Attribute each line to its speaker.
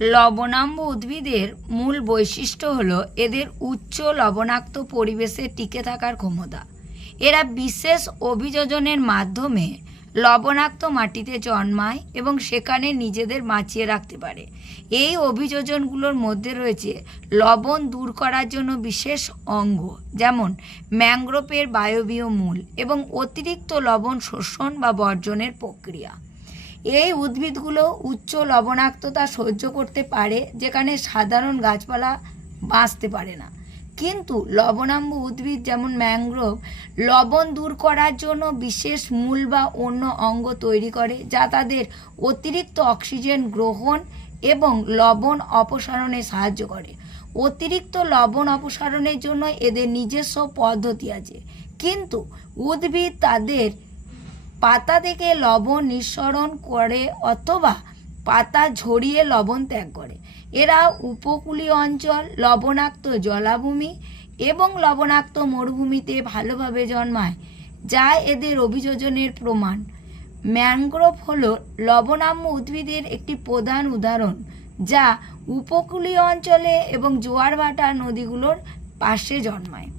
Speaker 1: লবণাম্ব উদ্ভিদের মূল বৈশিষ্ট্য হল এদের উচ্চ লবণাক্ত পরিবেশে টিকে থাকার ক্ষমতা। এরা বিশেষ অভিযোজনের মাধ্যমে লবণাক্ত মাটিতে জন্মায় এবং সেখানে নিজেদের বাঁচিয়ে রাখতে পারে। এই অভিযোজনগুলোর মধ্যে রয়েছে লবণ দূর করার জন্য বিশেষ অঙ্গ, যেমন ম্যাংগ্রোভের বায়বীয় মূল এবং অতিরিক্ত লবণ শোষণ বা বর্জনের প্রক্রিয়া। এই উদ্ভিদগুলো উচ্চ লবণাক্ততা সহ্য করতে পারে, যেখানে সাধারণ গাছপালা বাঁচতে পারে না। কিন্তু লবণাম্ব উদ্ভিদ যেমন ম্যাংগ্রোভ, লবণ দূর করার জন্য বিশেষ মূল বা অন্য অঙ্গ তৈরি করে, যা তাদের অতিরিক্ত অক্সিজেন গ্রহণ এবং লবণ অপসারণে সাহায্য করে। অতিরিক্ত লবণ অপসারণের জন্য এদের নিজস্ব পদ্ধতি আছে। কিন্তু উদ্ভিদ তাদের পাতা থেকে লবণ নিঃসরণ করে অথবা পাতা ঝরিয়ে লবণ ত্যাগ করে। এরা উপকূলীয় অঞ্চল, লবণাক্ত জলাভূমি এবং লবণাক্ত মরুভূমিতে ভালোভাবে জন্মায়, যা এদের অভিযোজনের প্রমাণ। ম্যানগ্রোভ হল লবণাম্য উদ্ভিদের একটি প্রধান উদাহরণ, যা উপকূলীয় অঞ্চলে এবং জোয়ার ভাটা নদীগুলোর পাশে জন্মায়।